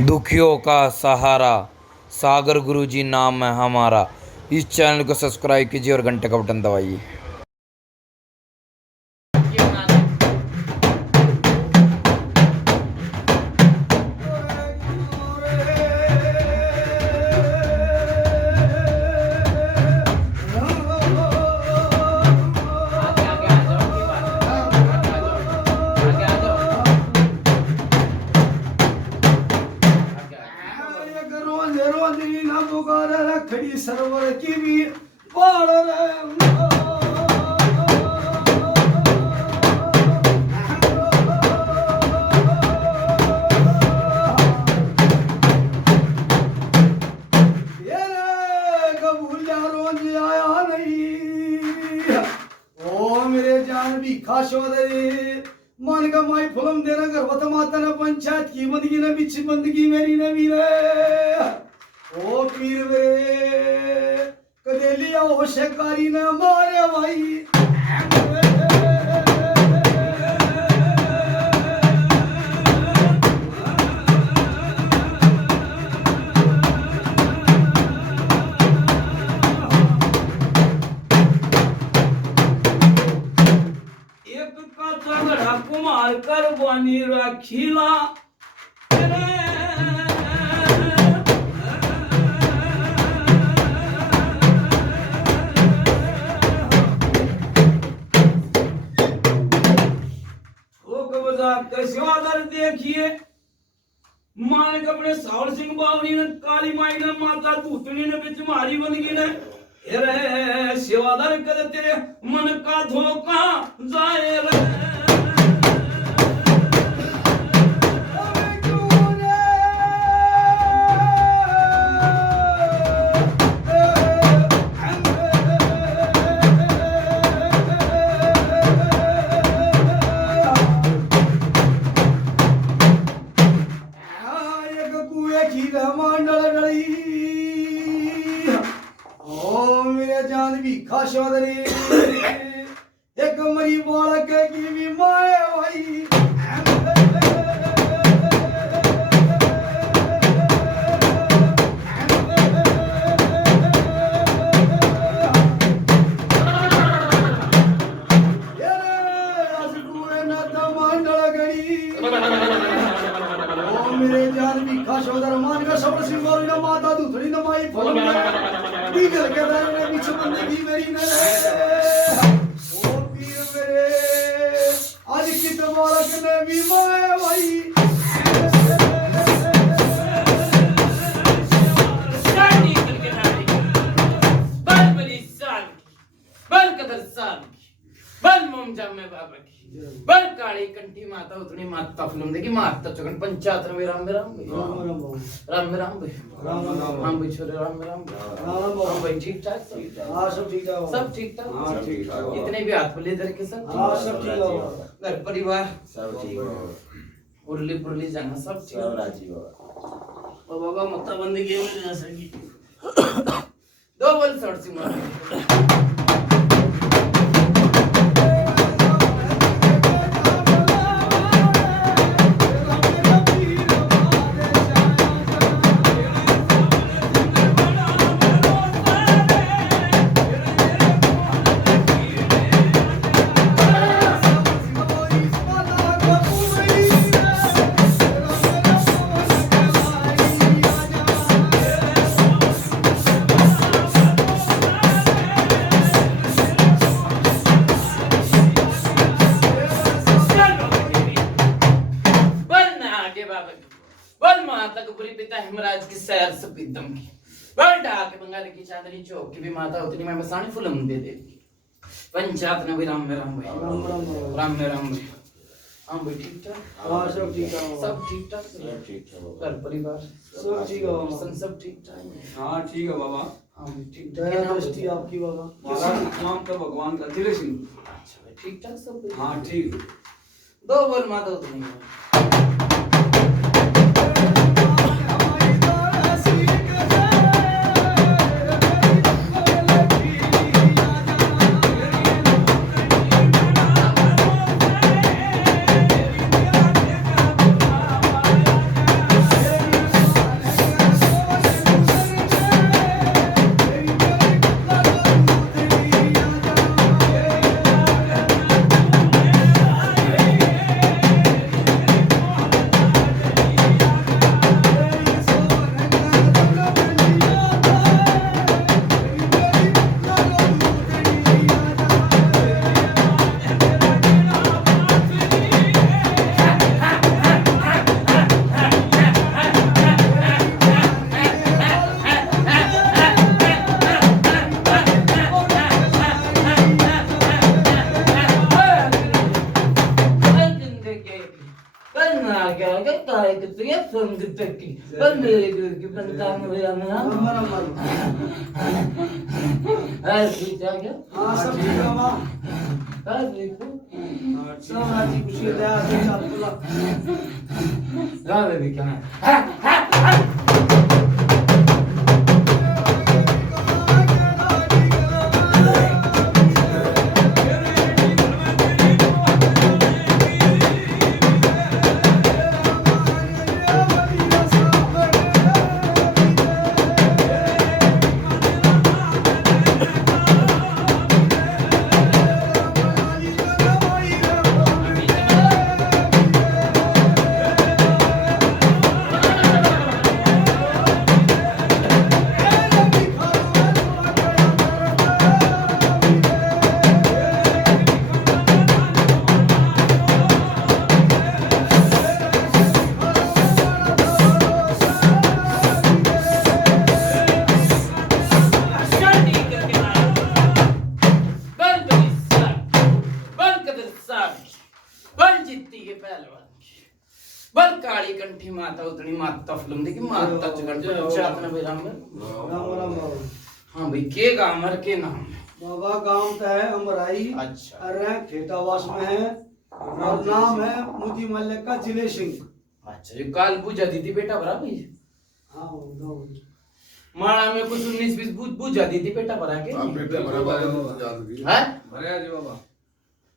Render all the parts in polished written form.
दुखियों का सहारा सागर गुरुजी नाम है हमारा। इस चैनल को सब्सक्राइब कीजिए और घंटे का बटन दबाइए। खड़ी सरवर की भी बाढ़ आया नहीं ओ मेरे जान भी खाशो दे मन का माई फुलम देना गर्भत माता ने पंचायत की बंदगी ने बिच बंदगी मेरी ने भी रे ओ पीर वे कदेलिया ओ शिकारी ने मारे भाई एक का झगड़ा कुमार कर बनी रखीला देखिए माने अपने सावल सिंह बावली ने काली माई ने माता धूतनी ने बिच मारी बंदगी ने रे सेवादार कद तेरे मन का धोखा जाए रे खाशोदरी एक मरी बालक की भी माए भाई मेरे जान भी खाशोदर मान का सब सिंह माता दूसरी नमाई फल दीगल के दाने बीच बंदगी मेरी ने ओ पीर मेरे आज की तबारक ने भी माए भाई शादी करके नारी बल बली साल बल कदर साल बल मुमजा में बाबा की बल काली कंठी माता उतनी माता फिल्म देखी माता चुगन पंचायत में राम राम राम राम हम भी छोरे राम राम हम भाई ठीक ठाक हां सब ठीक ठाक सब ठीक ठाक हां ठीक ठाक इतने भी हाथ पले धर के सब हां सब ठीक है घर परिवार सब ठीक हो उर्ली पुरली जाना सब ठीक सब राजी हो और बाबा मत्ता बंदगी में जा सकी दो बोल सड़ सी मार हेमराज की सैर सपीदम की बड़ा के बंगाल की चांदनी चौक की भी माता उतनी मैं सानी फिल्म दे देगी पंचायत ने भी राम में राम भाई राम में राम भाई हम भी ठीक ठाक हां सब ठीक ठाक सब ठीक ठाक सब ठीक ठाक घर परिवार सब ठीक है सन सब ठीक ठाक हाँ ठीक है बाबा। हम भी ठीक दया ठाक दृष्टि आपकी बाबा महाराज नाम तो भगवान का धीरे सिंह। अच्छा भाई ठीक ठाक सब हाँ ठीक। दो बोल माता उतनी पंडित की बल मेरे गुरु की पंडित मेरा नाम नंबर हमारी है तू क्या क्या हाँ सब ठीक है बाबा है देखो सब राजी खुशी दया से चाल बोला गावे भी क्या है बल काली कंठी माता उतनी माता फिल्म देखी माता चगंड चात ना भाई राम राम राम बाबा हाँ भाई के गामर के नाम बाबा गांव का है अमराई अच्छा अरे खेतावास में है और नाम है मुदी मल्लिक का जिले सिंह अच्छा ये काल पूजा दी थी बेटा भरा भाई हाँ गाँव माड़ा में कुछ 19-20 पूजा दी थी बेटा भरा के बेटे बराबर है भरे जी बाबा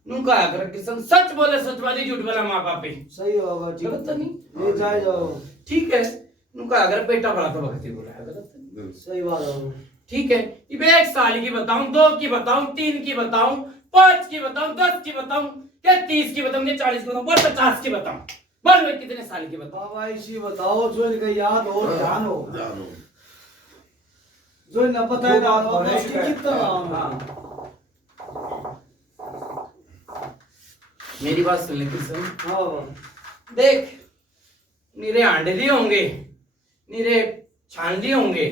नुका अगर किसन सच बोले सचवादी झूठ बोला माँ बाप पे सही है बाबा ठीक गलत तो नहीं ले जाए जाओ ठीक है नुका अगर बेटा बड़ा तो भक्ति बोला है गलत तो नहीं सही बात है बाबा। ठीक है ये 1 साल की बताऊं 2 की बताऊं 3 की बताऊं 5 की बताऊं 10 की बताऊं क्या 30 की बताऊं या 40 की बताऊं बोल 50 की बताऊं बोल भाई कितने साल की बताऊं बाबा इसी बताओ जो इनका याद हो ध्यान हो जो न पता है ना उसकी कितना नाम है मेरी बात सुन ले किशन हाँ बाबा देख निरे आंडे होंगे निरे छांदी होंगे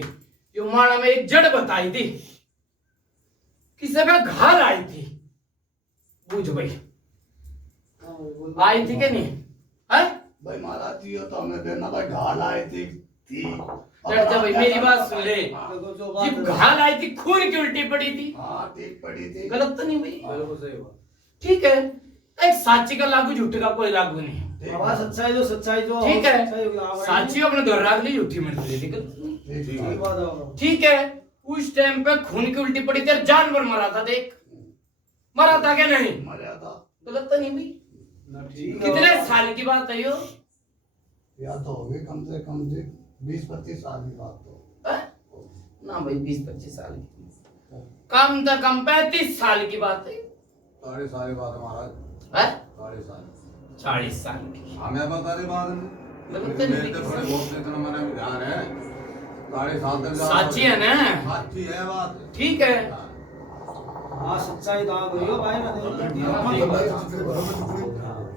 यो माड़ा में एक जड़ बताई थी किसी का घर आई थी बूझ भाई हाँ, बोल। आई थी कि नहीं है भाई महाराज जी तो हमें देना भाई घाल आए थी डर जा भाई मेरी बात सुन ले देखो जो बात जब है। घाल आई थी खून की उल्टी पड़ी थी हाँ ठीक पड़ी थी गलत तो नहीं भाई बिल्कुल सही बात ठीक है एक साची का लागू झूठे का कोई लागू नहीं बाबा सच्चाई जो ठीक है सच्चाई होगी, हाँ, साची अपने घर रख ली झूठी मर गई गलत नहीं। ठीक सही बात है बाबा। ठीक है उस टाइम पे खून की उल्टी पड़ी थी जानवर मरा था देख मरा था क्या नहीं मजा था गलत तो नहीं भाई ना ठीक कितने साल की बात है यो या तो होगी कम से 20-25 साल की बात तो हैं? ना भाई 20-25 साल की कम से कम 35 साल की बात है 40 साल की बात है महाराज हैं? 40 साल 40 साल की हमें बता रही बात गलत तो नहीं मेरे तो थोड़े बहुत इतना मैंने ध्यान है 40 साल तक साची है ना साची है बात ठीक है हाँ सच्चाई तो हुई हो भाई ना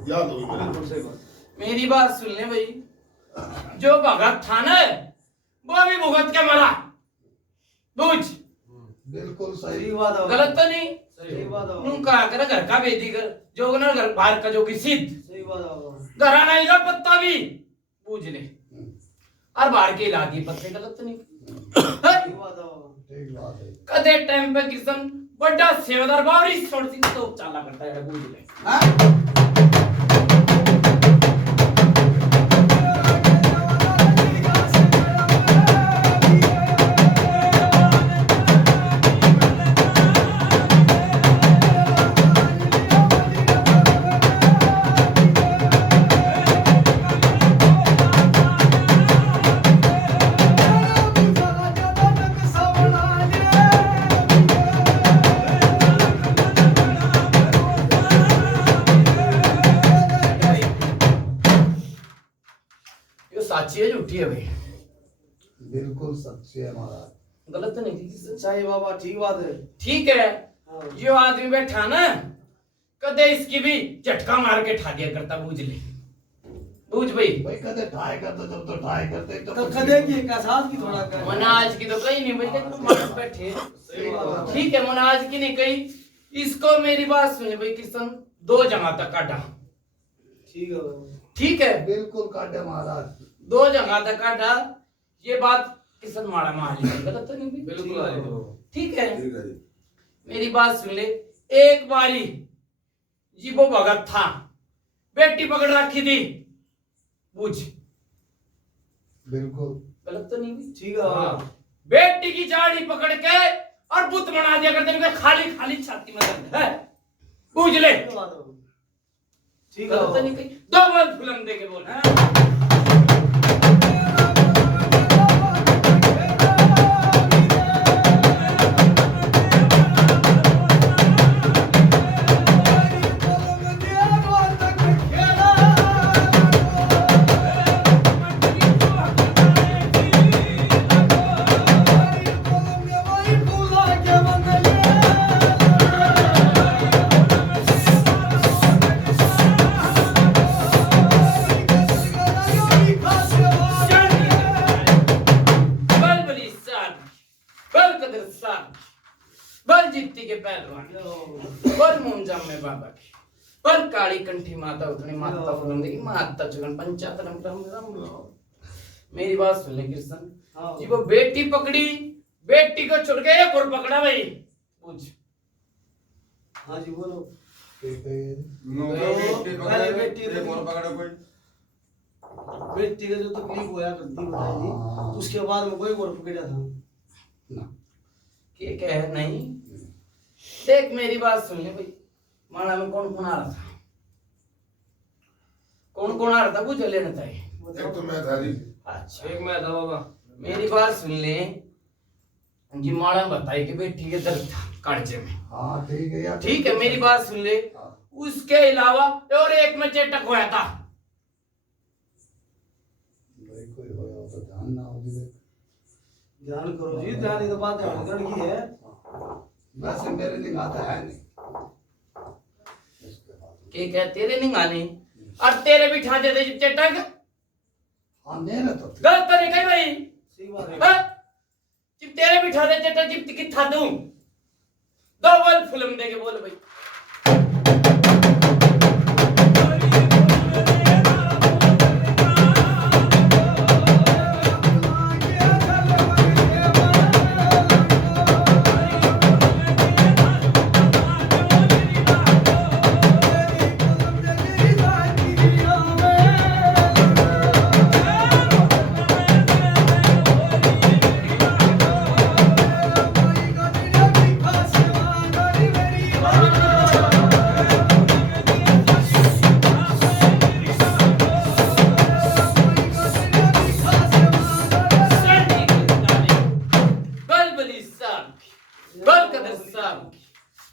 याद होगी मेरे बिल्कुल सही बात मेरी बात सुन ले भाई जो भगत था ना वो भी भुगत के मरा बूझ बिल्कुल सही सही बात है गलत तो नहीं सही बात है नू कहा कर घर का बेदी कर जो ना घर बाहर का जो की सिद्ध सही बात है बाबा। घरा नहीं का पत्ता भी बूझ ले और बाहर के ला दिए पत्ते गलत तो नहीं सही बात है बाबा। ठीक बात है कदे टाइम पे किसन बड़ा सेवादार बावरी छोड़ दी तो चाला करता है बूझ ले यो साची है झूठी है भाई बिल्कुल सच्ची है महाराज गलत तो नहीं थी किसन सच्चाई बाबा ठीक बात है ठीक है हाँ। जो आदमी बैठा ना कदे इसकी भी झटका मार के ठा दिया करता बूझ ले बूझ भाई भाई कदे ट्राई करते जब तो ट्राई करते तो कदे की एक आसास की थोड़ा कर मना आज की तो कहीं नहीं भाई लेकिन मार बैठे सही बात है। ठीक है मना आज की नहीं कही इसको मेरी बात सुने भाई किशन 2 जमा तक काटा ठीक है बाबा। ठीक है बिल्कुल काटे महाराज दो जगह तक काटा। ये बात किशन माड़ा माली गलत तो नहीं हुई? बिल्कुल आ रही है बाबा। ठीक है, मेरी बात सुन ले। एक बारी जी वो भगत था, बेटी पकड़ रखी थी, पूछ बिल्कुल गलत तो नहीं हुई? ठीक है बाबा। बेटी की जाड़ी पकड़ के और बुत बना दिया करते हैं, खाली खाली छाती में दर्द है, पूछ ले। ठीक है बाबा। ठीक है गलत तो बाबा। नहीं कही? दो बार फिल्म दे के बोल। बल बली साल, बल कदर साल, बल जीती के पहलवान, बल मुंजाम में बाबा की, बल काली कंठी माता उतनी माता फुलंदे की माता चुगन पंचायत रम रम रम। मेरी बात सुन ले कृष्ण जी, वो बेटी पकड़ी, बेटी को छोड़ के एक और पकड़ा भाई, पूछ। हाँ जी बोलो। ठीक है पहले बेटी बेटी का जो तकलीफ हुआ करती बताई थी, उसके बाद में कोई और पकड़ा था? ना के कह नहीं। देख मेरी बात सुन ले भाई, माना में कौन कौन आ रहा था, कौन कौन आ रहा था पूछ लेना चाहिए। एक तो मैं था जी। अच्छा एक मैं था बाबा। मेरी बात सुन ले जी, माड़ा में बताई कि बेटी के दर्द था काड़चे में। हाँ ठीक है यार। ठीक है, मेरी बात सुन ले। उसके अलावा और एक में चेटक हुआ था। भाई कोई हो तो ध्यान ना हो जी। ध्यान करो जी, ध्यान की तो बात ध्यान की है। वैसे मेरे लिए आता है नहीं। के कह तेरे नहीं गाने और तेरे बिठा देते चेटक। हाँ मेरे तो गलत तो नहीं कही भाई? सही बात है। हाँ? जिब तेरे बिठा दे चेटक, जिब की था दूं दो बल फिल्म दे के बोल भाई।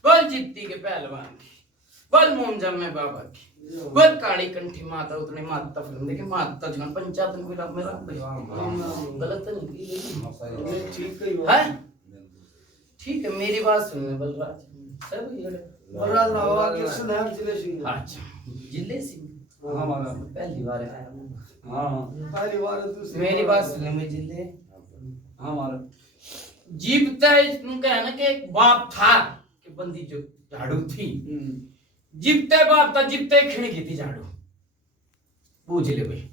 बल जीती के पहलवान की, बल मोमजम में बाबा की, बल काली कंठी माता उतने माता फिल्म देखे माता जगह पंचायत में मेरा मेरा गलत तो नहीं की? ठीक कही बात। है ठीक है, मेरी बात सुन ले बलराज। सब ये बलराज बाबा कृष्ण है जिले सिंह। अच्छा जिले सिंह। हाँ मारा। पहली बार आया। हाँ पहली बार है, दूसरी मेरी बार। बात सुन ले, मैं जिले हाँ मारा। जीवता इनका है ना कि एक बाप था कि बंदी जो झाड़ू थी, जीवते बाप था, जीवते खिड़की थी झाड़ू। पूछ ले भाई।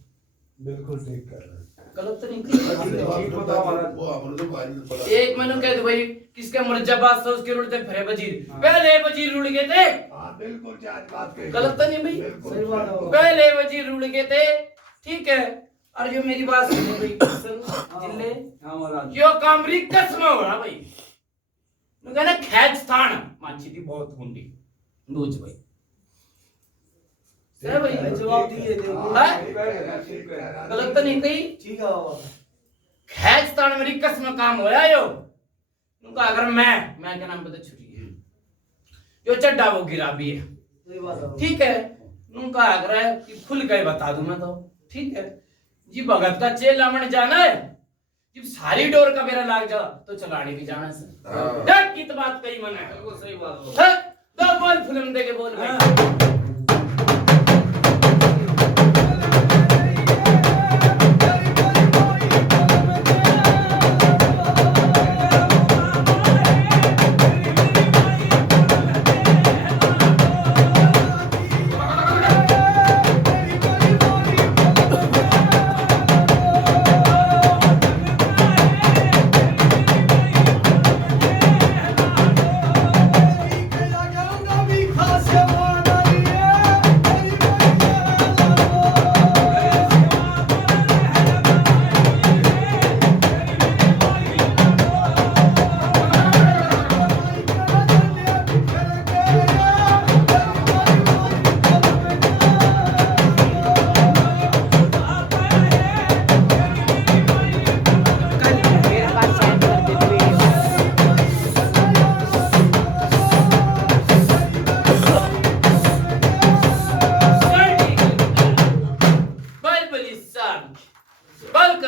बिल्कुल ठीक कर रहे हैं। गलत तो नहीं की? वो अपन तो बाहर नहीं पड़ा। एक मैंने कह दो भाई, किसके मुर्जाबाद से उसके रुड़ते फिरे वजीर, पहले वजीर रुड़ गए थे। हाँ बिल्कुल जायज बात कही। गलत तो नहीं भाई? बिल्कुल सही बात है। पहले वजीर रुड़ गए थे, ठीक है। और जो मेरी बात सुनो भाई कृष्ण जिले, हाँ मारा। जो काम रिक्तस में हो रहा भाई, मैं कहना खैच स्थान माची थी बहुत मुंडी नूच भाई। है भाई? जवाब दिए थे। हाँ? गलत तो नहीं कही? ठीक है बाबा। खैच स्थान में रिक्तस में काम होया यो। उनका अगर मैं क्या नाम पता छुट्टी है, जो चड्डा वो गिरा भी है, सही बात है। ठीक है। उनका आग्रह कि खुल के बता दूं मैं तो, ठीक है जी। भगत का चेला मन जाना है, जब सारी डोर का मेरा लाग जा तो चलाने भी जाना है। देख कित बात कही मैंने। बिल्कुल सही बात है? दो बोल फिल्म दे के बोल भाई।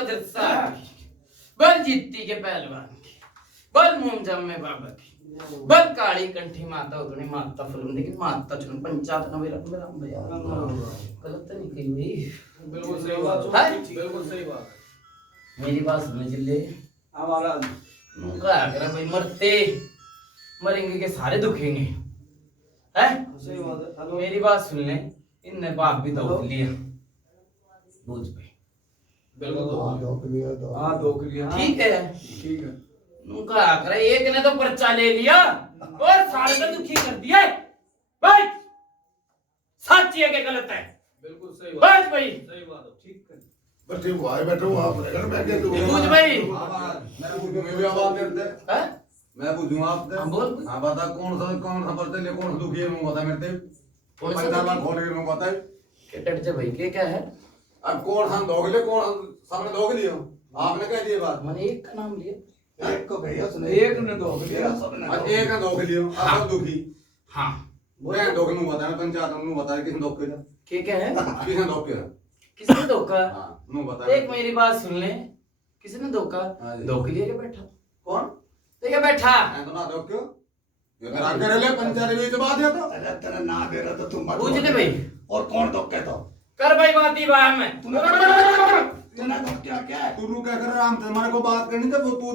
कदर साहब की, बल जीती के पहलवान की, बल मोमजम में बाबा की, बल काली कंठी माता उतनी माता फिल्म देखी माता चुन पंचायत ना मेरा मेरा भैया गलत तो नहीं कही भाई। बिल्कुल सही बात है? बिल्कुल सही बात मेरी बात सुन जिले हाँ महाराज उनका अगर भाई मरते मरेंगे के सारे दुखेंगे है। सही बात है। हेलो मेरी बात सुन ले, इनने बाप भी तो लिया बूझ भाई। बिल्कुल हाँ दो क्लियर दो हाँ दो के लिए ठीक है ठीक है उनका आकर एक ने तो पर्चा ले लिया और सारे को दुखी कर दिया भाई। सच है कि गलत है? बिल्कुल सही बस भाई सही बात है ठीक है बच्चे को आए बैठो आप रहेगा मैं क्या दूंगा बूझ भाई मैं पूछूं मैं भी आवाज करते है? मैं पूछूं आपसे हाँ, बोल। हाँ बता कौन सा पर्चे लिए कौन सा दुखी है मुंह बता मेरे से कौन सा पंचायत दुखी? खोल के मुंह बता के डट जा भाई के क्या है? अब कौन सा दोगे ले कौन सामने दोगे लियो आपने कह दिया बात मैंने एक का नाम लिया। एक को भैया सुने एक ने दो भैया सबने आज एक ने दोगे लियो हाँ। आप सब दुखी हाँ वो है दोगे मुंह बता पंचायत मुंह बता किसने दोगे किया के क्या है? किसने दोगे किसने धोखा? हां मुंह बता देख मेरी बात सुन ले, किसने धोखा? हाँ जी। धोखे लिए के बैठा कौन तो क्या बैठा मैं तो ना दो क्यों ये मेरा कर ले पंचायत में बात है तो अरे तेरा ना दे रहा तो तुम मत बूझ ले बोल। भाई और कौन धोखे तो कर भाई बात ही बाहर में तूने तो क्या क्या है तू क्या कर रहा हम हमारे को बात करनी तो वो तू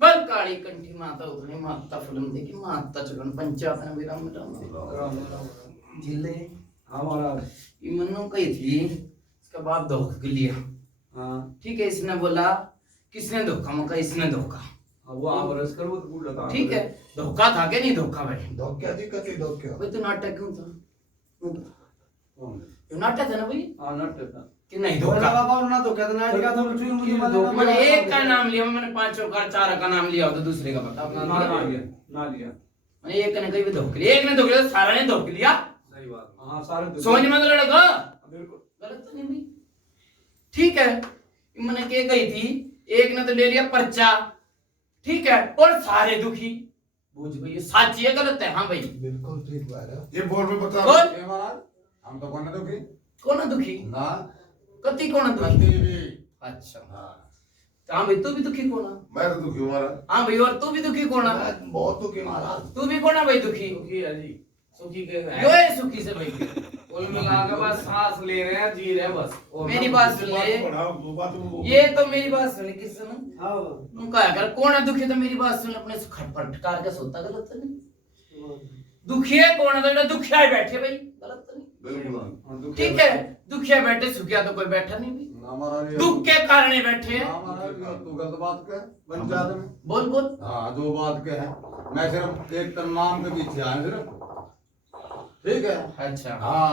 बल काली कंठी माता उतनी माता फिल्म देखी माता चलन पंचायत ने विराम जिले हाँ महाराज ये मन्नू कही थी इसका बाप धोखा लिया। हाँ ठीक है इसने बोला किसने धोखा मका इसने धोखा अब वो आप रस करो तो पूछ लगा ठीक है धोखा था कि नहीं धोखा भाई? धोखे दिक्कत ही धोखे भाई तो नाटक क्यों था? कौन ये नाटक है ना भाई हाँ नट था कि नहीं बोला धोखा? बाबा उन्होंने धोखा तो ना दिया था मुझे मुझे मालूम मैंने एक का नाम लिया, मैंने पांचों का चार का नाम लिया हो तो दूसरे का बता अपना ना नाम लिया लिया। ना लिया मैंने एक ने कहीं भी धोखे लिया, एक ने धोखे लिया तो सारा ने धोखे लिया। सही बात हाँ सारे तो समझ में तो लड़का बिल्कुल गलत तो नहीं भाई? ठीक है मैंने क्या कही थी, एक ने तो ले लिया पर्चा ठीक है और सारे दुखी। बूझ भाई ये सच है गलत है? हाँ भाई बिल्कुल ठीक बात है ये बोल में बता कौन ये महाराज हम तो कौन है दुखी कौन है दुखी? ना कति कौन है दुखी? कति भी अच्छा हाँ हाँ भाई तू भी दुखी कौन है? मैं तो दुखी हूँ महाराज। हाँ भाई और तू भी दुखी कौन है? मैं बहुत दुखी महाराज तू भी कौन है भाई दुखी? सुखी है जी सुखी के यो है सुखी से भाई कुल मिला के बस सांस ले रहे हैं जी रहे हैं बस और मेरी बात सुन ले, बढ़ाओ दो बात वो ये तो मेरी बात सुन किस सुन हां तुम कहा कर कौन है दुखी? तो मेरी बात सुन अपने खटपट कार के सोता गलत तो नहीं? दुखी है कौन है? तो जो दुखिया ही बैठे भाई गलत तो नहीं? बिल्कुल ठीक है दुखिया बैठे सुखिया तो कोई बैठा नहीं भी, ना महाराज दुख के कारण ही बैठे हैं। ना महाराज तू गलत बात कह पंचायत में बोल बोल हाँ जो बात कह है मैं सिर्फ एक तर नाम के पीछे आया सिर्फ ठीक है अच्छा हाँ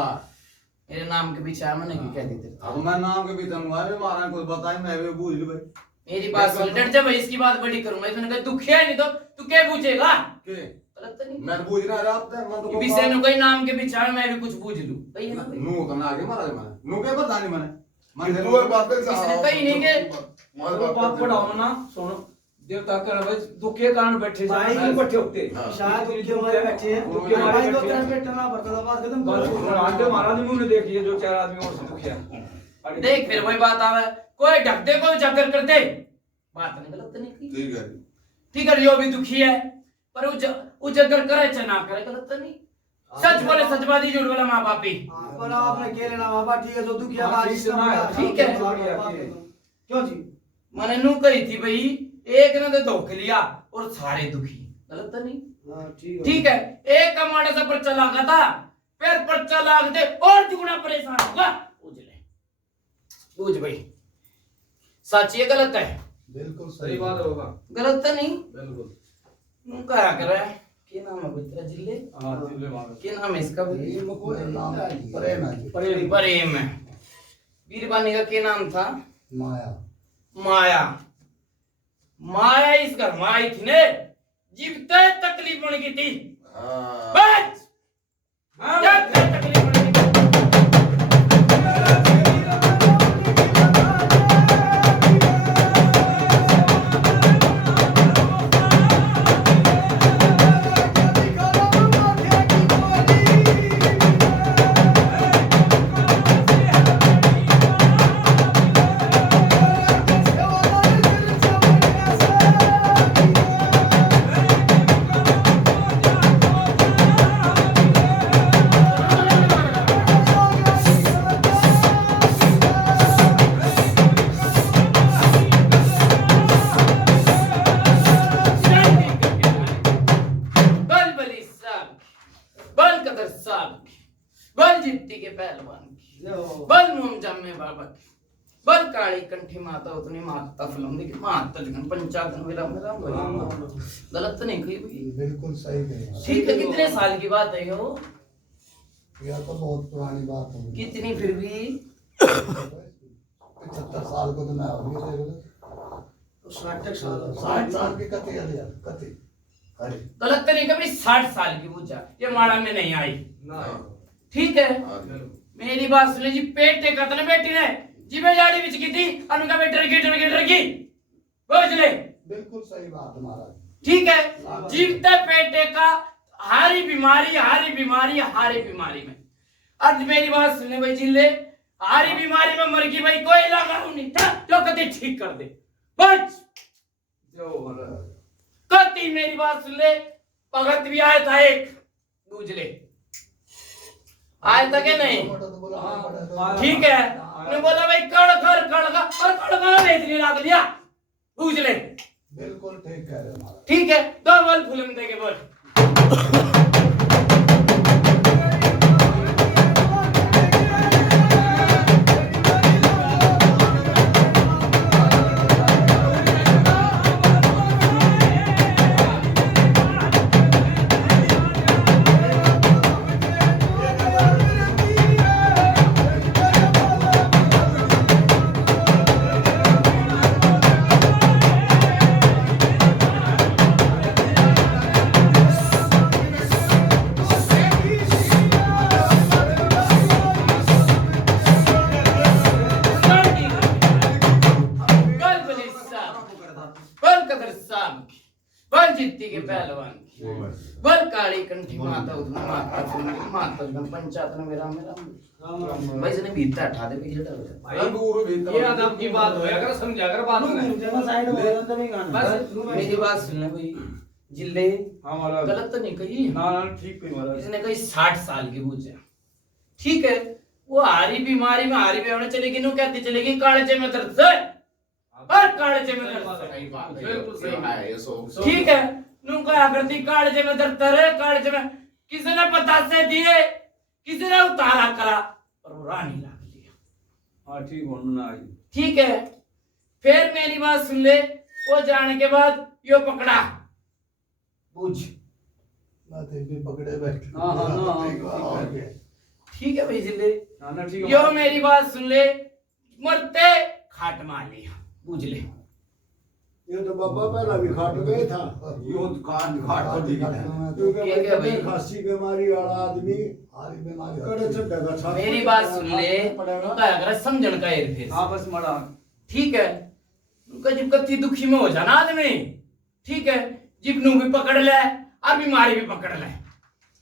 मेरे नाम के पीछे मैंने की कह दी थी। अब मैं नाम के पीछे हूँ महाराज कुछ बताई मैं भी बूझ लू भाई मेरी बात सुन डर जा भाई, इसकी बात बड़ी करूंगा। इसने कहा दुखिया नहीं तो तू क्या पूछेगा? के गलत तो नहीं? मैं बूझ रहा था मैं तो विषय नु कोई नाम के पीछे मैं भी कुछ पूछ लूं भाई है ना भाई? नू करना आगे महाराज मैंने नू के बता नहीं मैंने तू ये बात कर इसने कही नहीं के तो बात पढ़ाओ ना सुनो देवता कर भाई दुख के कारण बैठे भाई क्यों बैठे होते शायद उनके हमारे बैठे हैं उनके हमारे भाई को बैठे तेरा हैं। बेटा ना बरकत बात खत्म बस कर आगे महाराज मुंह ने देखिए जो चार आदमी और से दुखिया देख फिर वही बात आवे, कोई ढक दे कोई जाकर कर दे, बात नहीं गलत नहीं की। ठीक है ठीक है यो भी दुखी है पर वो उजागर करे चाहे ना करे, गलत तो नहीं। सच बोले सच बाती, झूठ बोले माँ बापी। पर आपने कह लेना बाबा ठीक है, जो दुखिया का ठीक है, ठीक है। क्यों जी? मैंने नू कही थी भाई, एक ने तो धोखे लिया और सारे दुखी, गलत तो नहीं। हाँ, ठीक है। ठीक है, एक का माड़े से पर्चा लागा था, फिर पर्चा लाग दे और दुगना परेशान हुआ। पूछ ले, पूछ भाई, सच ये गलत है? बिल्कुल सही बात होगा। गलत तो नहीं। बिल्कुल। नू कहा कर रहा है, क्या नाम है तेरा जिले? हाँ जिले मांगे। क्या नाम है इसका भाई? प्रेम है जी। प्रेम है। वीरबानी का क्या नाम था? माया। माया। माया इस घर में आई थी ने, जीवते तकलीफ बन गई थी। हाँ। बस जीवते तकलीफ बन गई थी। बल बली साहब, बल कदर साहब, बल जित्ती के पहलवान की, बल मुमजम में बाबा की, बल काली कंठी माता उतनी माता फिल्म देखी माता लिखन पंचायत मेरा मेरा गलत तो नहीं कही भाई? बिल्कुल सही कही। ठीक है, कितने साल की बात है ये वो? यह तो बहुत पुरानी बात हो गई। कितनी फिर भी 75 साल को तो मैं हो गई थे। 60 साल की कथी है यार, कथी। अरे गलत तो नहीं कभी 60 साल की पूछा, ये माड़ा में नहीं आई। ठीक है, मेरी बात सुन जी, पेट टेका था ना बेटी ने, जिबे जाड़ी बिच की थी, अनुका बेटी डर की बोझ ले। बिल्कुल सही बात है महाराज। ठीक है, जीवते पेटे का हारी बीमारी में। आज मेरी बात सुनने भाई जिले, हारी बीमारी में मर गई भाई, कोई लगा नहीं था जो कति ठीक कर दे। बच कति मेरी बात सुन ले, भगत भी आया था एक, बूझ ले आया था क्या नहीं? ठीक है, मैं बोला भाई कड़ भेजने लग दिया, बूझ ले। बिल्कुल ठीक कह रहे हो महाराज। ठीक है, दो बोल फिल्म दे के बोल। बल जित्ती के पहलवान की, बल काली कंठी माता उतना माता फिल्म माता पंचायत में मेरा भाई इसने भीतर उठा दे पीछे डर। ये अदब की बात होया कर, समझा कर बात में। बस मेरी बात सुन ले भाई जिले, हमारा गलत तो नहीं कही ना ना ठीक कही महाराज। इसने कही 60 साल की बूझ है। ठीक है, वो हारी बीमारी में हारी बेवने चलेगी, नु कहती चलेगी कालजे में दर्द से और कालजे में दर्द से। बिल्कुल सही है ये सो। ठीक है, नु कहा करती कालजे में दर्द है, कालजे में किसी ने बतासे दिए, किसी ने उतारा करा और वो रानी लाग लिया। हाँ ठीक होना ना आई। ठीक है, फिर मेरी बात सुन ले, वो जाने के बाद यो पकड़ा बूझ। भी पकड़े बैठे। हाँ, हाँ, हाँ, ठीक है, और क्या? ठीक है भाई जिले, ना ना ठीक है। यो मेरी बात सुन ले, मरते खाट मार लिया, बूझ ले। ये तो बाबा पहला भी खाट गए था। यो कान घाट पर दी है। क्योंकि क्या क्या भाई? खांसी बीमारी वाला आदमी हारी बीमारी कड़े से डगा छाप मेरी बात सुन ले, उनका अगर समझण का हेर फेर। हाँ बस मड़ा। ठीक है, उनका जब कति दुखी में हो जाना आदमी, ठीक है, जिपनू भी पकड़ ले और बीमारी भी पकड़ ले,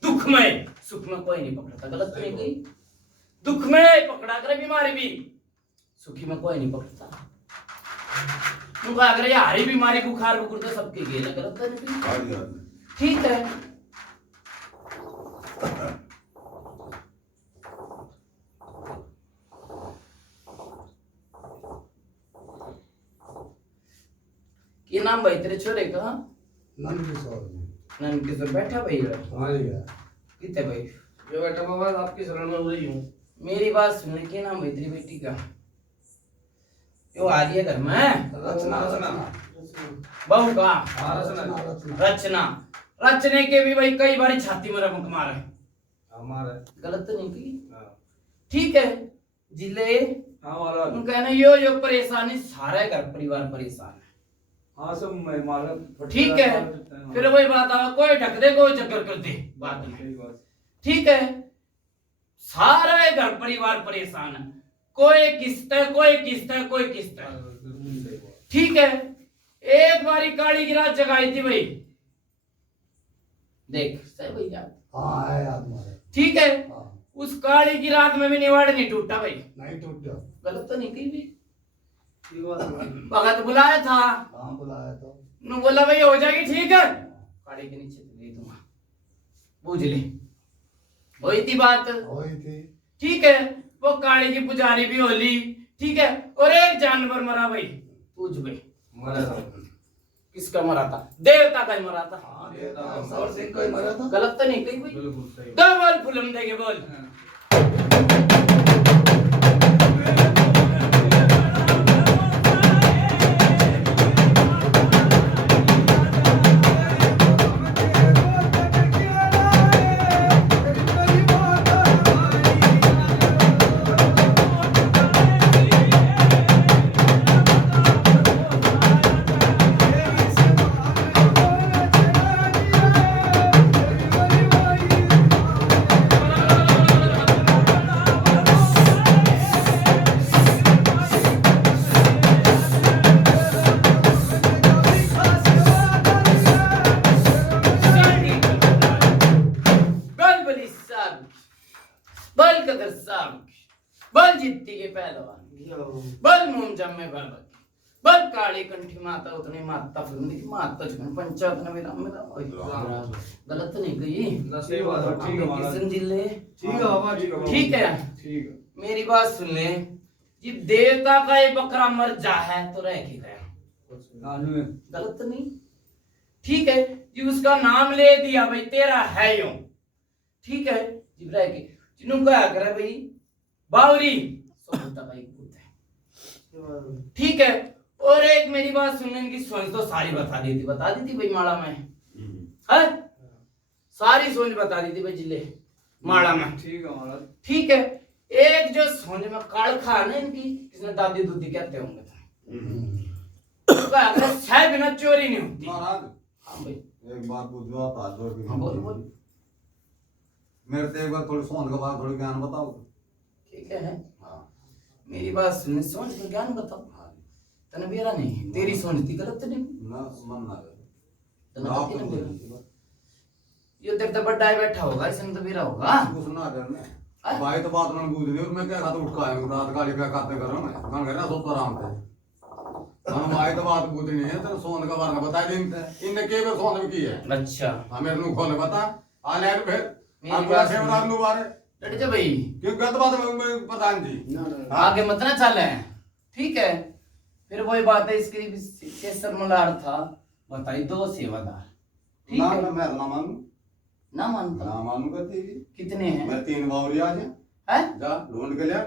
दुख में सुख में कोई नहीं पकड़ता। गलत तो नहीं कही? दुख में पकड़ा करे बीमारी भी, सुखी में कोई नहीं पकड़ता। उनका अगर ये हारी बीमारी बुखार बुखार तो सबके गेल, गलत तो नहीं? ठीक है। क्या नाम भाई तेरे छोरे का? नंद किशोर जी। नंद किशोर बैठा भाई हमारी है। कितने भाई? जो बेटा बाबा आपकी शरण में हुई हूँ। मेरी बात सुन, क्या नाम भाई तेरी बेटी का? क्यों आ रही है घर में? रचना बहू का? हाँ, रचना। रचना। रचने के भी भाई कई बार छाती में रमक मारे। हमारा गलत तो नहीं की? हाँ। ठीक है जिले हमारा उनका ना यो परेशानी सारे घर परिवार परेशान है। हाँ सब मैं मारा ठीक है फिर वही बात आ, कोई ढक दे कोई चक्कर कर दे बात में। ठीक है सारे घर परिवार परेशान है, कोई किस्त है कोई किस्त है कोई किस्त है। ठीक है एक बारी काली की रात जगाई थी भाई, देख सही भाई याद? हाँ है याद मारे। ठीक है हाँ उस काली की रात में भी निवाड़ नहीं टूटा भाई। नहीं टूट गया। गलत तो नहीं की भी? भगत बुलाया था, कहाँ बुलाया तो? नु बोला भाई हो जाएगी ठीक है, काली के नीचे दे दूंगा बूझ ले, वही थी बात। वही थी। ठीक है वो काली की पुजारी भी होली। ठीक है और एक जानवर मरा भाई, पूछ भाई मरा था। किसका मरा था? देवता का ही मरा था। हाँ देवता सौर सिंह को ही मरा था। गलत तो नहीं कही भाई? बिल्कुल सही। डबल फुलम देके बोल। बल कदर साहब बल जित्ती के पहलवान बल मोमजम में बरबत बल काली कंठी माता उतनी माता फिल्म की माता चुन पंचायत ने मेरा मेरा गलत तो नहीं कही? सही बात है। ठीक है महाराज। किशन जिले ठीक है बाबा ठीक है। ठीक है ठीक है। मेरी बात सुन ले, जी देवता का ये बकरा मर जा है तो रह के गया, गलत तो नहीं? ठीक है जी उसका नाम ले दिया भाई तेरा है यूं। ठीक है जी रह के जिन्हों क्या करे भाई बावरी सोचता भाई भूत है। ठीक है और एक मेरी बात सुनने की सोच तो सारी बता दी थी भाई माड़ा में है, सारी सोच बता दी थी भाई जिले माड़ा में। ठीक है महाराज। ठीक है एक जो सोने में काल खा ना इनकी किसने दादी दूधी कहते होंगे तो बिना चोरी नहीं होती। महाराज हाँ भाई एक बात पूछो आप हाथ जोड़ के। हाँ, बोल, बोल। मेरे से एक बार थोड़ी सोच के बाद थोड़ी ज्ञान बताओ। ठीक है हाँ मेरी बात सुन, सोच का ज्ञान बताओ। तने बेरा नहीं तेरी सोच थी गलत नहीं? ना मन ना तने आप तो तो बेरा ये तेरे तो बड़ा ही बैठा होगा इसने तो बेरा होगा। कुछ ना करने भाई तो बात मैंने पूछ ली और मैं क्या खाता उठ का आया रात गाली क्या खाते कर रहा हूं मैं घर ना सोता आराम से हम भाई तो बात पूछ नहीं है तेरे सोने का बारे में बता दिन इनने के बार सोने में की है। अच्छा हमें नु खोले बता आ ले फिर मेरी आप बात कैसे सुन। बता नु बारे डट जा भाई क्यों गलत बात में प्रधान जी आगे मत ना चले। ठीक है फिर वही बात है इसके शेषर मलार था बताई दो सेवादार। ठीक ना है मैं ना मानू ना मानता ना मानू कहती कितने हैं? मैं 3 बावरी आ जा हैं? जा ढूंढ के ले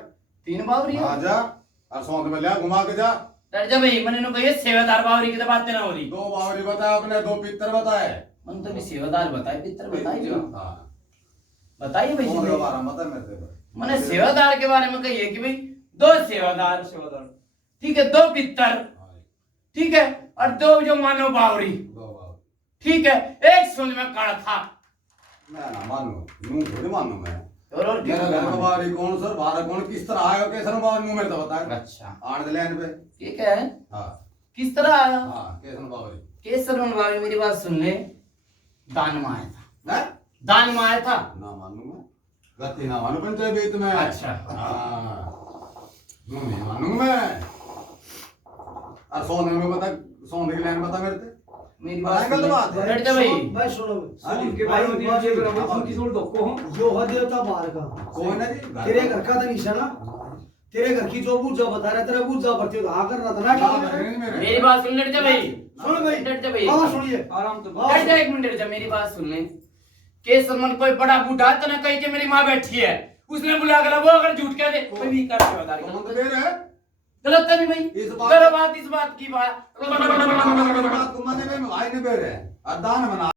3 बावरी आ जा और सौंद में ले घुमा के जा। डट जा भाई मैंने कही सेवादार बावरी की तो बातें ना हो रही। 2 बावरी बता अपने 2 पितर बताए मन तो भी सेवादार बताए पितर बताइए हां बताइए भाई सोने जी। का बारे में बता मेरे से मैंने सेवादार के बारे में कही कि भाई 2 सेवादार सेवादार। ठीक है 2 पितर ठीक है और 2 जो मानो बावरी। 2 बावरी ठीक है एक सोच में काला था मैं ना मानू यूं थोड़ी मानू मैं और मेरा घर का बावरी कौन सर बाहर कौन किस तरह आया कैसे बावरी नु मेरे तो बता। अच्छा आड़ दे लेन पे ठीक है हां किस तरह आया? हां कैसे बावरी केसर बावरी मेरी बात सुन ले दान में आया था। है दान में आया था ना मानू मैं गति ना मानू पंचायत बीत में। अच्छा। हां नु नहीं मानू मैं और सोने में बता सोने के लेन बता मेरे से मेरी बात बताएं गलत बात है। हट जा भाई। भाई सुनो उनके बारे में ये करो उनकी जोड़ दो को हम जो हो देवता बाहर का कौन है जी तेरे घर का तो निशाना तेरे घर की जो बूझा बता रहा तेरा बूझा भरती हो तो हाँ कर रहा था ना ठीक है? मेरी बात सुन हट जा भाई। सुनो भाई हट जा भाई। बाबा सुनिए आराम से हट जा एक मिनट, हट जा मेरी बात सुन ले। केसर मन कोई बड़ा बूढ़ा तो ना कही के मेरी माँ बैठी है उसने बुला कर वो अगर झूठ कह दे मैं भी कर सेवादारी तो हम तो दे रहे हैं गलत है नहीं भाई। इस बात- करो बात इस बात की बात बात को माने में भाई ने बेरे और दान बना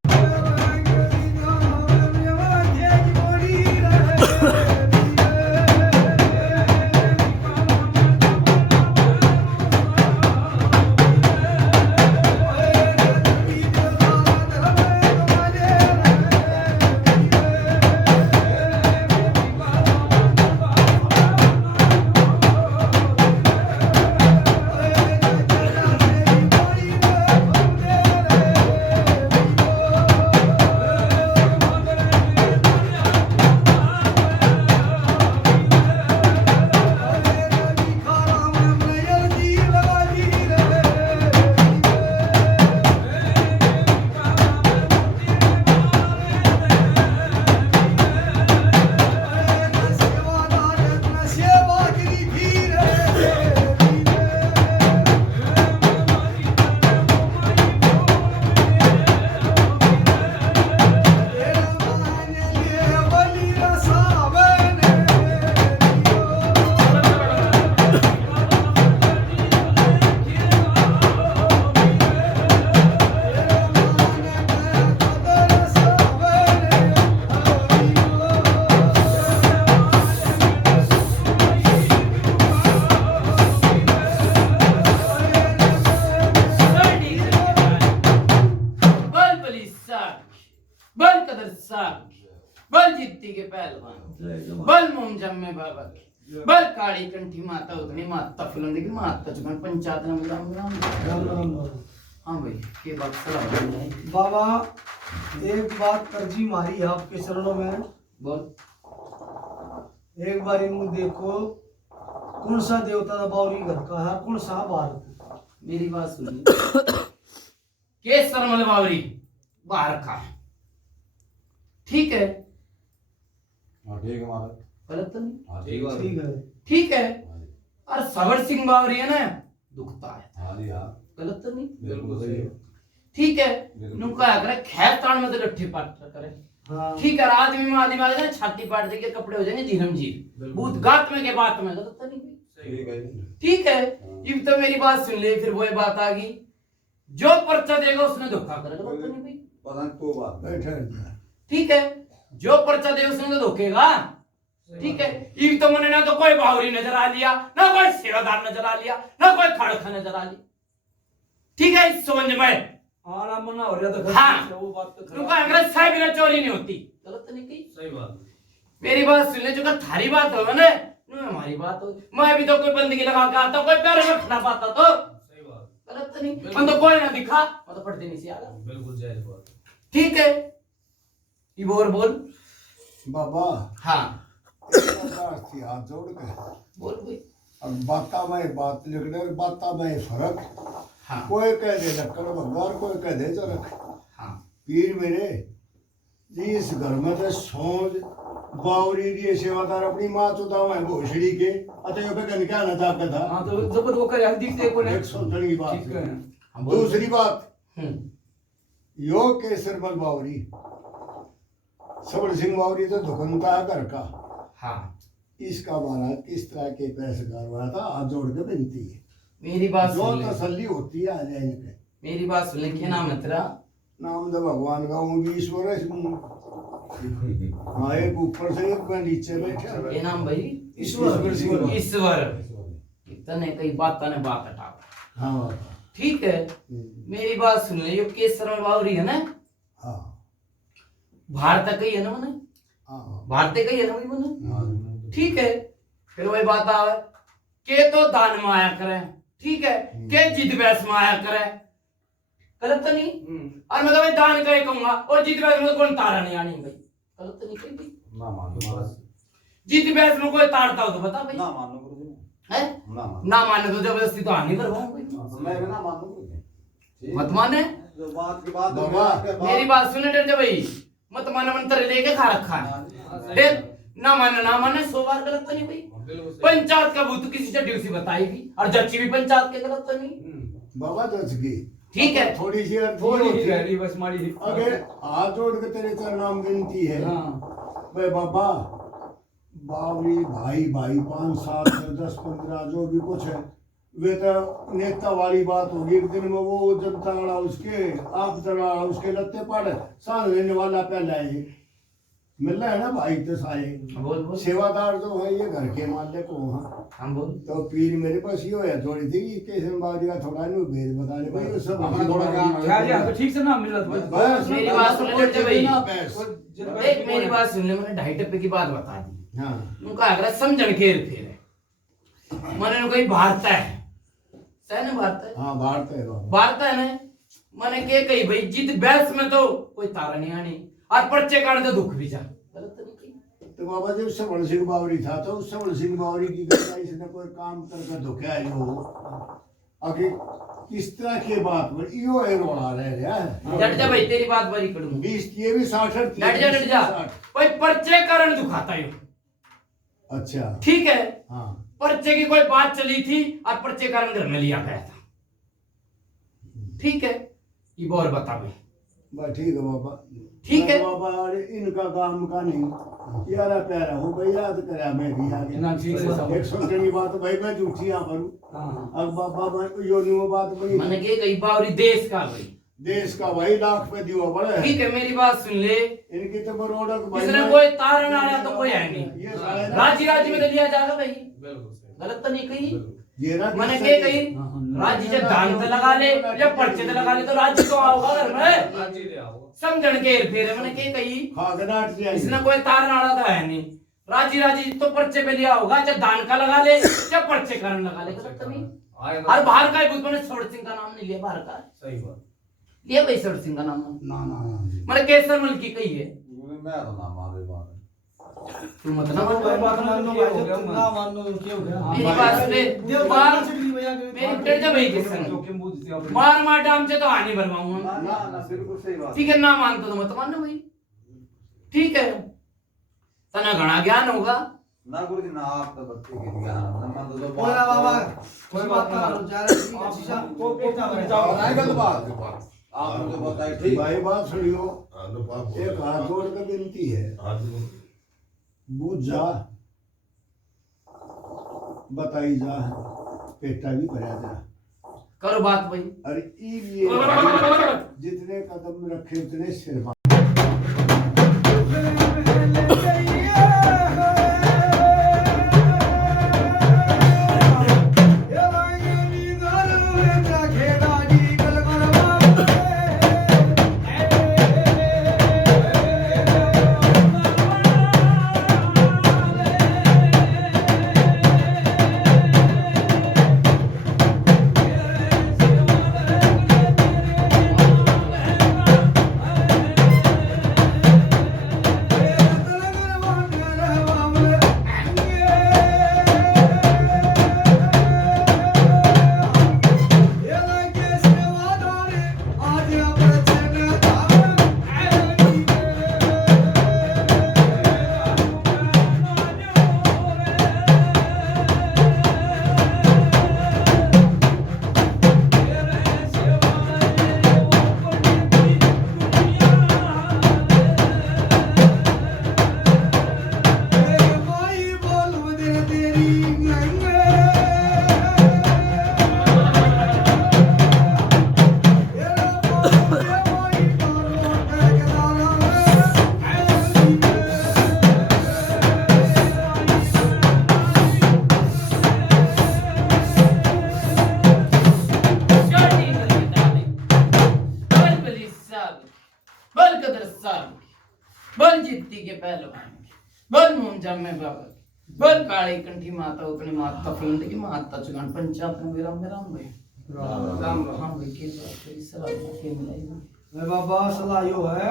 बल जित्ती के पहलवान बल मुमजम में बाबा की बल काली कंठी माता उतनी माता फुलंदी की माता चुकन पंचायत में राम। हाँ भाई के बात सलाम है बाबा एक बात तरजीह मारी है आपके चरणों में बोल। एक बार इनको देखो कौन सा देवता था बावरी घर का है कौन सा बाहर मेरी बात सुनिए के सरमल बावरी बाहर का है ठीक है ठीक है महाराज गलत तो नहीं हाँ ठीक है ठीक है ठीक है और सबर सिंह बावरी है ना दुखता है हाँ जी हाँ गलत तो नहीं बिल्कुल सही है ठीक है नुका करे खैर तान में तो गट्ठी पाट करे हाँ ठीक है आदमी में आदमी आ जाए छाती पाट देके कपड़े हो जाएंगे झीरम झीर भूत गात में के बात में गलत तो नहीं ठीक है जी। ठीक है ये तो मेरी बात सुन ले फिर वो बात आ गई जो पर्चा देगा उसने धोखा करेगा गलत तो नहीं भाई पता नहीं तो बात बैठे ठीक है जो पर्चा दे उसने तो धोखेगा ठीक है ये तो मैंने ना तो कोई बावरी नजर आ लिया ना कोई सेवादार नजर आ लिया ना कोई खड़खा नजर आ लिया ठीक है इस समझ में आराम ना हो रहा तो हाँ। वो बात तो तुमको अंग्रेज साहब बिना चोरी नहीं होती गलत तो नहीं कही सही बात मेरी बात सुन ले जो का थारी बात होगा ना हमारी बात हो मैं भी तो कोई बंदगी लगा के आता कोई पैर में खड़ा पाता तो सही बात गलत तो नहीं मैं तो कोई ना दिखा मैं तो पढ़ते नहीं से आ रहा बिल्कुल जायज बात ठीक है ये बोल बोल बाबा हाँ थी हाथ जोड़ के बोल भाई अब बाता में बात लिख दे बाता में फर्क हाँ कोई कह दे लक्कड़ भगवान कोई कह दे चरक हाँ पीर मेरे जी इस घर में तो सोच बावरी दी सेवादार अपनी मां तो दावा है भोसड़ी के अते यो पे कन क्या ना जाके था हाँ तो जब वो करे दिख दे को एक सुनने की बात ठीक है हाँ, बोल। दूसरी बात हम्म यो केसरमल बावरी सबल सिंह बावरी तो दुकानता है घर का हाँ इसका महाराज किस तरह के पैसे करवाया था हाथ जोड़ के विनती है मेरी बात जो सुन ले तसल्ली होती है आ जाए इनके मेरी बात सुन ले क्या नाम है तेरा नाम तो भगवान का हूँ भी ईश्वर है हाँ एक ऊपर से एक मैं नीचे बैठे ये नाम भाई ईश्वर ईश्वर इतने कई बात ने बात हटा हाँ ठीक है मेरी बात सुन ले ये केसर में बावरी है ना हाँ भारत का ही है ना मने हाँ भारत का ही है ना भाई मने हाँ ठीक है फिर वही बात आवे के तो दान में आया करे ठीक है के जिद बैस में आया करे गलत तो नहीं और मैं तो भाई दान का ही कहूंगा और जिद बैस में कौन तारा नहीं आनी भाई गलत तो नहीं कही भाई ना मानो महाराज जिद बैस में कोई तारता हो तो बता भाई ना मानो गुरुजी है ना मानो ना माने तो जबरदस्ती तो आनी करवाऊं भाई मैं भी ना मानो गुरुजी मत माने जो बात की बात है, बाबा, के बाद- मेरी बात सुने डर जा भाई, मत माना मंत्र लेके खा रखा है। देख ना माने 100 बार गलत तो नहीं भाई। पंचायत का भूत किसी से ड्यूसी बताएगी और जच्ची भी पंचायत के गलत तो नहीं। बाबा दस की ठीक है। थोड़ी सी अर्थ थोड़ी ये ही होती रह है। रही बस माड़ी। अगर हाथ जोड़ के तेरे चरणाम विनती है हाँ भाई बाबा, बावरी भाई भाई 5 7 10 15 जो भी कुछ है वे तो नेता वाली बात होगी। एक दिन में वो जनता वाला उसके आप तड़ा उसके लत्ते पड़ सांस लेने वाला पहला है मिल रहा है ना भाई। तो सारे बोल बोल। सेवादार जो है ये घर के मालिक को हाँ। हम बोल। तो पीर मेरे पास ही होया थोड़ी थी केशन बाबू का थोड़ा नहीं भेद बता ले भाई वो सब हमें थोड़ा ज्ञान है। क्या जी हाँ, तो ठीक से ना मिल रहा था बस मेरी बात सुन ले डर भाई। बस देख मेरी बात सुन ले, मैंने 2.5 टप्पे की बात बता दी। हाँ उनका अगर समझण खेर फेर है मैंने कोई भारता है सहने भारता है हाँ भारत है बाबा। भारता है ना मैंने के कही भाई जीत बैस में तो कोई तारा नहीं आनी और पर्चे काट तो दुख भी जा गलत तो नहीं की। तो बाबा जब श्रवण सिंह बावरी था तो उस श्रवण सिंह बावरी की घटना इसने कोई काम करके धोखा है जो आगे किस तरह की बात पर यो है रोड़ा रह रहा है। डट जा भाई तेरी बात बड़ी करूंगा। 20 ये भी 60 डट जा कोई पर्चे कारण दुखाता है। अच्छा ठीक है हाँ पर्चे की कोई बात चली थी और पर्चे कारण घर में लिया गया था। ठीक है ये बोल बता भाई। बस ठीक है बाबा। ठीक है। बाबा अरे इनका काम का नहीं यारा प्यारा हो भाई याद करा मैं भी आ ना ठीक से सब। गया। एक सोचने की बात भाई मैं झूठी यहाँ करूँ हाँ अब बाबा मैं यो नहीं वो बात बनी मैंने के कई बावरी देश का भाई। देश का भाई लाख पे दियो बड़े ठीक है मेरी बात सुन ले। इनकी तो बरोड़क भाई इसने कोई तारण आया तो कोई है नहीं। ये साले राज्य राज्य में तो लिया जाएगा भाई। गलत तो नहीं कही ये ना मैंने के कही राज्य से दान तो लगा ले या पर्चे तो लगा ले तो राज्य तो आओगा घर में समझण के फेर मैंने के कही खागनाट से इसने कोई तारण आड़ा तो है नहीं। राज्य राज्य तो पर्चे पे लिया होगा चाहे दान का लगा ले या पर्चे कारण लगा ले गलत तो नहीं। और बाहर का भूत मैंने छोड़ सिंह का नाम नहीं लिया बाहर का सही बात। लिया भाई छोड़ सिंह का नाम ना ना ना मैंने केसर मल की कही है। मैं तो ना मारे बात तू मत ना कोई बात ना मान लो भाई जब ना मान लो क्या हो गया। मेरी बात सुन मार मेरी डर जा भाई के संग जोखिम बुझ दिया अपने। मार मार डाम से तो हानि भरवाऊंगा। ना ना बिल्कुल सही बात। ठीक है ना मानते तो मत मानना भाई। ठीक है तना घना ज्ञान होगा। ना गुरुजी ना आप तो बच्चे के ज्ञान है मैं तो जो बोला बाबा कोई बात ना जा रहा है शीशा तो क्या कर नहीं गलत बात आपने जो बताई ठीक। भाई बात सुनियो एक हाथ जोड़ के विनती है बूझ जा बताई जा पेटा भी भरा जा करो बात भाई। अरे ये जितने कदम रखे उतने सिर बल जीती के पहलवान बल मुंजा में बाबा बल काली कंठी माता उतनी माता फलंद की माता चुगान पंचायत में विराम विराम भाई राम राम भाई के बात है सलाम के मिलाई मैं बाबा सलाह यो है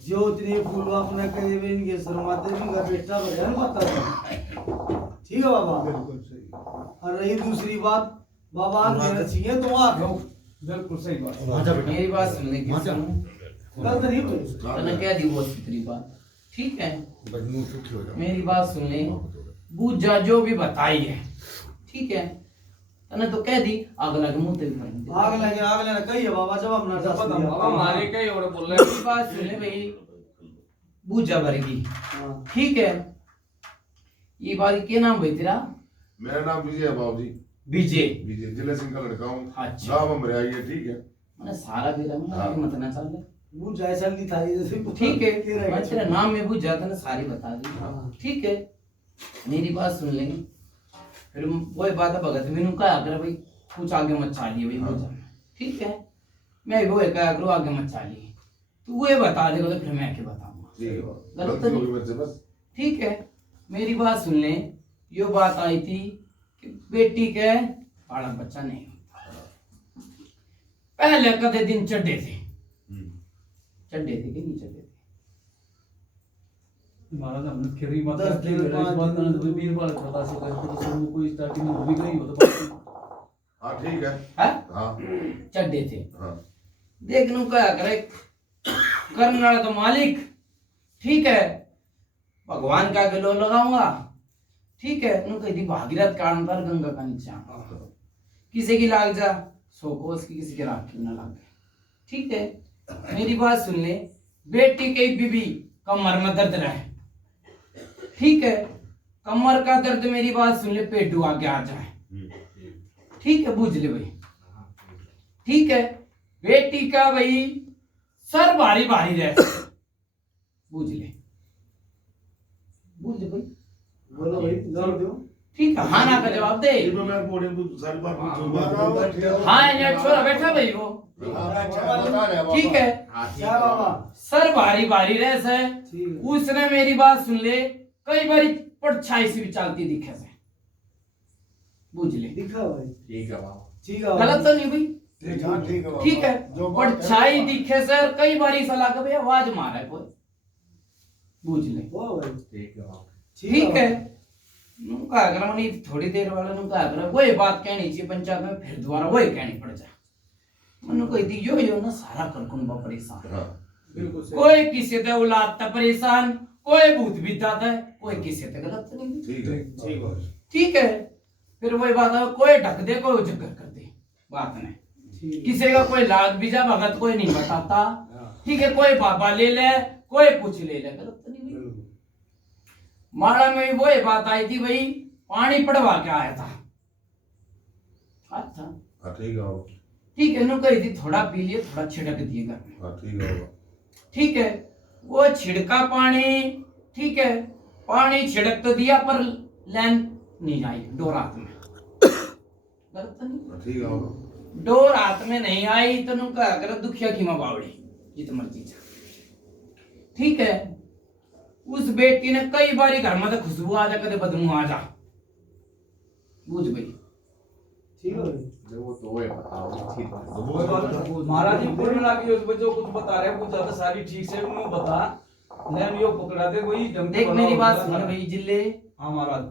जो इतने फूल अपने कहे वे इनके शर्माते भी घर बेटा भजन बता ठीक है बाबा बिल्कुल सही और रही दूसरी बात बाबा कहना चाहिए तो आंख बिल्कुल सही बात मेरी बात सुनने की सुनो गलत नहीं हुई तने क्या दी वो तेरी बात ठीक है मेरी बात सुन ले बूझा जो भी बताई है ठीक है तने तो कह दी अगला के मुंह पे भी फरक आग लगे कही है बाबा जवाब ना दस दिया। बाबा मारे कई और बोल रहे मेरी बात सुन ले भाई बूझा भरेगी हाँ। ठीक है ये बात के नाम भाई तेरा मेरा नाम विजय है बाबू जी विजय विजय जिले सिंह का लड़का हूँ अच्छा गाँव में मेरा ये ठीक है मैंने सारा भी रहा मत ना चल ले वो जैसा नहीं था ये जैसे ठीक है के रहेगा। मैं तेरा नाम में बुझ जाता ना सारी बता दी ठीक है मेरी बात सुन ले फिर वही बात है भगत मैंने कहा अगर भाई कुछ आगे मत चालिए भाई बुझा ठीक है मैं वो कहा करो आगे मत चालिए तू वो बता देगा तो फिर मैं क्या बताऊंगा ठीक है गलत गलती नहीं। होगी मेरे से बस ठीक है मेरी बात सुन ले यो बात आई थी कि बेटी के बड़ा बच्चा नहीं होता पहले कदे दिन चढ़े थे चढ़े थे कि नहीं चढ़े थे महाराज हमने खरी माता दस की दिन, लड़ाई पाँच बात दिन। करने तो बीर वाले बता सके तो सब कोई स्टार्टिंग में भी नहीं होता हाँ ठीक है हैं? हाँ चढ़े थे हाँ देख नू क्या करे करने वाला तो मालिक ठीक है भगवान का गलो लगाऊंगा ठीक है नू कही थी भागीरथ कारण पर गंगा का नीचा किसी की लाग जा सो को उसकी किसी के राख ना लाग ठीक है मेरी बात सुन ले बेटी के बीबी कमर में दर्द रहे ठीक है कमर का दर्द मेरी बात सुन ले पेट आगे आ जाए ठीक है बुझ ले भाई ठीक है बेटी का भाई सर भारी भारी रहे बुझ ले बुझ ले भाई बोलो भाई जवाब दो ठीक है हाँ ना का जवाब दे ये तो मैं बोर्डिंग को सारी बात पूछूंगा हाँ ये छोरा बैठा भाई वो ठीक है क्या बाबा सर भारी भारी रहे से ठीक है उसने मेरी बात सुन ले कई बारी परछाई से भी चलती दिखे से बुझ ले दिखा भाई ठीक है बाबा ठीक है गलत तो नहीं भाई ठीक है ठीक है परछाई दिखे से कई बारी सलाह के भाई आवाज मारा है कोई बुझ ले वो भाई ठीक है बाबा ठीक है नुका अगर मनी थोड़ी देर वाला नुका अगर वही बात कहनी चाहिए पंचायत में फिर दोबारा वही कहनी पड़ जाए मनु कोई दी यो ना सारा करकुन परेशान हाँ बिल्कुल सही कोई किसी ते औलाद ता परेशान कोई भूत विद्या है कोई किसी ते गलत नहीं ठीक है ठीक है ठीक है फिर वही बात है कोई ढक दे कोई उजागर कर दे बात ने ठीक किसी का कोई लाग बीजा भगत कोई नहीं बताता ठीक है कोई बाबा ले ले कोई कुछ ले ले गलत नहीं भाई माड़ा में भी वही बात आई थी भाई पानी पड़वा के आया था अच्छा हाँ ठीक है बाबा ठीक है नु कही थी थोड़ा पी लिए थोड़ा छिड़क दिए घर में हाँ ठीक है बाबा ठीक है वो छिड़का पानी ठीक है पानी छिड़क तो दिया पर लैन नहीं आई डोर हाथ में गलत तो नहीं हाँ ठीक है बाबा डोर हाथ में नहीं आई तो नु कहा कर दुखिया की मां बावड़ी जित मर्जी जा ठीक है उस बेटी ने कई बारी घर में तो खुशबू आ जा कदे बदबू आ जा बुझ गई ठीक है भाई वो तो है बताओ ठीक कोई बात नहीं। महाराज जी पूरी मिला के उस बच्चों कुछ बता रहे हैं कुछ ज्यादा सारी ठीक से उन्होंने बता लेन यो पकड़ा दे कोई ढंग देख मेरी बात सुन भाई जिले हाँ महाराज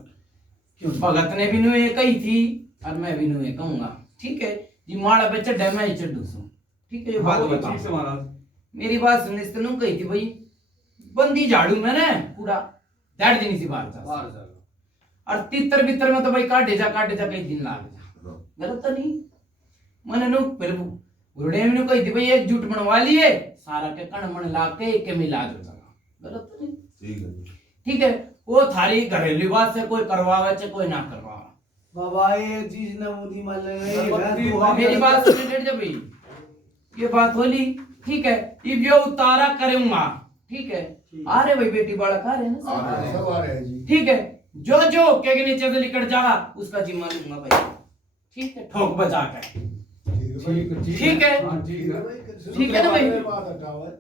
क्यों भगत ने भी नुए कही थी और मैं भी नुए कहूंगा ठीक है जी माड़ा बच्चा डैम है चढ़ू सो ठीक है ये बात बता ठीक से महाराज मेरी बात सुन इसने नु कही थी भाई बंदी झाड़ू में ना पूरा दाड़ देनी सी बाहर जा बाहर चलो और तितर बितर में तो भाई काटे जा कई दिन लाग जा गलत तो नहीं मैंने नु फिर बुढ़े में नु कही थी भाई एकजुट बनवा लिए सारा के कण मन ला के एक मिला दो जगह गलत तो नहीं ठीक है ठीक है वो थारी घरेलू बात से कोई करवावे चाहे कोई ना करवावे बाबा ये चीज ना मुदी मान ले मेरी बात सुन लेट जा भाई ये बात होली ठीक है अब यो उतारा करूंगा ठीक है आ रहे भाई बेटी बालक आ रहे ना सब आ रहे हैं जी ठीक है जो जो के नीचे से लिकट जागा उसका जिम्मा लूंगा भाई ठीक है ठोक बजा कर ठीक है हाँ ठीक है ठीक है ना भाई? बात हटाओ है।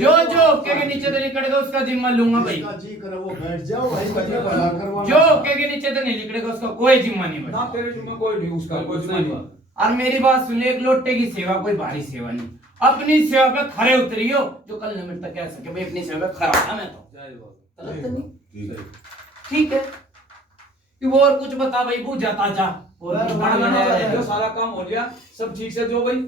जो जो के नीचे से लिकटेगा उसका जिम्मा लूंगा भाई जिसका जी करे वो बैठ जाओ भाई बच्चे भला करवाना जो के नीचे से नहीं लिकटेगा उसका कोई जिम्मा नहीं ना भाई तेरे जिम्मे कोई नहीं उसका कोई जिम्मा नहीं और मेरी बात सुन ले एक लोटे की सेवा कोई भारी सेवा नहीं अपनी सेवा पे खड़े उतरियो जो कल न तक कह सके भाई अपनी सेवा पे खड़ा था मैं तो जय बाबा गलत तो नहीं ठीक है ठीक है कि वो और कुछ बता भाई पूछा ताजा और कुछ बढ़ना ना जो रहे। सारा काम हो गया सब ठीक से जो भाई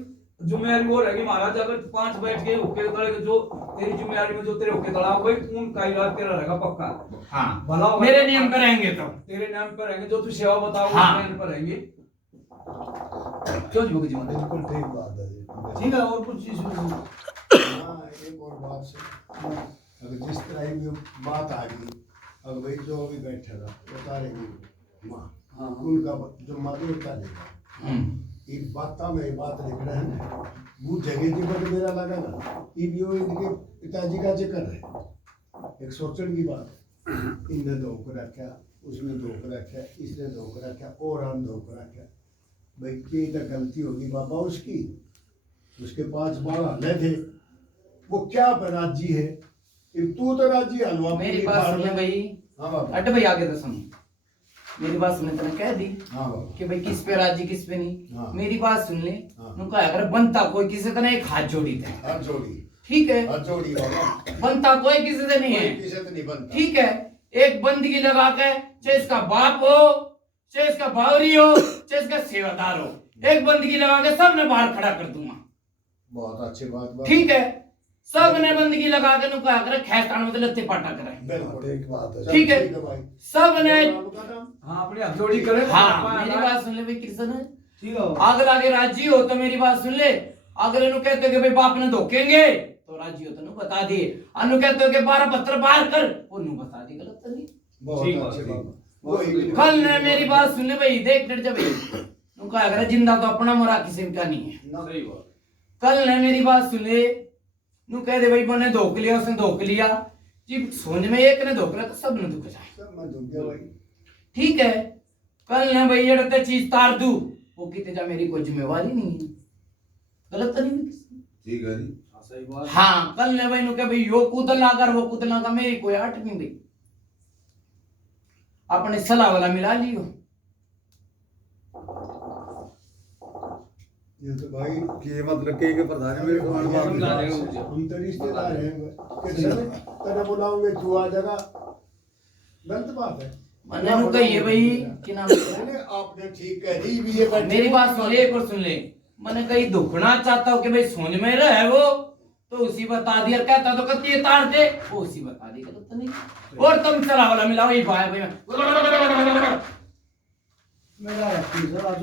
जिम्मेदारी वो रहेगी महाराज अगर 5 बैठ के हुक्के तड़े जो तेरी जिम्मेदारी में जो तेरे हुक्के तड़ा भाई पूर्ण का इलाज तेरा रहेगा पक्का। हाँ भला होगा मेरे नियम पे रहेंगे तो तेरे नाम पर रहेंगे जो तू सेवा बताओ हाँ। उस नाम पर रहेंगे। क्यों जी जी बिल्कुल ठीक बात है जी। ठीक है और कुछ चीज हाँ एक और बात से अगर जिस तरह की बात आ गई अब भाई जो अभी बैठेगा उतारेंगे माँ हाँ। उनका जो मत उतारेगा एक बात में ये बात लिख रहे हैं वो जगह जी पर मेरा लगा ना ये भी वो इनके पिताजी का जिक्र है एक सोचने की बात इनने धोख रखा उसने धोख रखा इसने धोख रखा और हम धोख रखा भाई की तो गलती होगी बाबा उसकी उसके पास 12 हल्ले थे वो क्या पे राजी है तू तो राजी हलवा मेरी पूरी बात फाड़ सुन में। भाई हाँ बाबा अट भाई आगे तो सुन मेरी बात सुन तने कह दी हाँ बाबा कि भाई किस पे राजी किस पे नहीं। हाँ। मेरी बात सुन ले हाँ। उनका अगर बनता कोई किसी तरह एक हाथ जोड़ी थे हाथ जोड़ी ठीक है हाथ जोड़ी बाबा बनता कोई किसी से नहीं है कोई किसी से नहीं बनता ठीक है एक बंदगी लगा के चाहे इसका बाप हो चाहे इसका बावरी हो चाहे इसका सेवादार हो एक बंदगी लगा के सबने बाहर खड़ा कर दूंगा। बहुत अच्छी बात बाबा ठीक है सबने बंदगी लगा के नु कहा करे खेतान में लत्ते पाटा करे बिल्कुल ठीक बात है ठीक है भाई सबने आपका काम हाँ अपनी हाथ जोड़ी करे हाँ मेरी बात सुन ले भाई कृष्ण ठीक है अगर आगे राजी हो तो मेरी बात सुन ले अगर इन्हों कहते हो कि भाई बाप ने धोखेंगे तो राजी हो तो नु बता दिए अनु कहते हो कि 12 पत्र बाहर कर वो नु बता दी गलत तो नहीं। बहुत अच्छी बाबा वही कल ने मेरी बात सुन ले भाई देख डर जा भाई नु कहा करे जिंदा तो अपना मरा किसी का नहीं है। सही बात कल ने मेरी बात सुन ले नु कह दे भाई मैंने धोख लिया उसने धोख लिया जी सोच में एक ने धोख लिया तो सब ने धोख जाए सब मैं धुक गया भाई ठीक है कल ने भाई ये डरते चीज तार दू वो कितने जा मेरी कोई जिम्मेवारी नहीं है गलत तो नहीं। ठीक है जी सही बात। हाँ कल ने भाई नु कह भाई यो कूदना कर वो कूदना का मेरी कोई आट नहीं भाई अपने सलाह वाला मिला लियो। ये तो भाई कि मतलब के प्रधान मेरे को समझा रहे हो हम तो रिश्तेदार हैं कैसे तेरा बुलाऊंगे तू आ जाएगा गलत बात है मैंने नु कही भाई कि नाम मैंने आपने ठीक कह दी भी ये बैठे मेरी बात सुन ले एक और सुन ले मैंने कहीं दुखना चाहता हूँ कि भाई सोच में रहे वो तो उसी बता दिया कहता तो कत्ती ये तार दे वो उसी बता दी गलत तो नहीं। और तुम चला वाला मिलाओ ये भाई भाई मेरा सर आज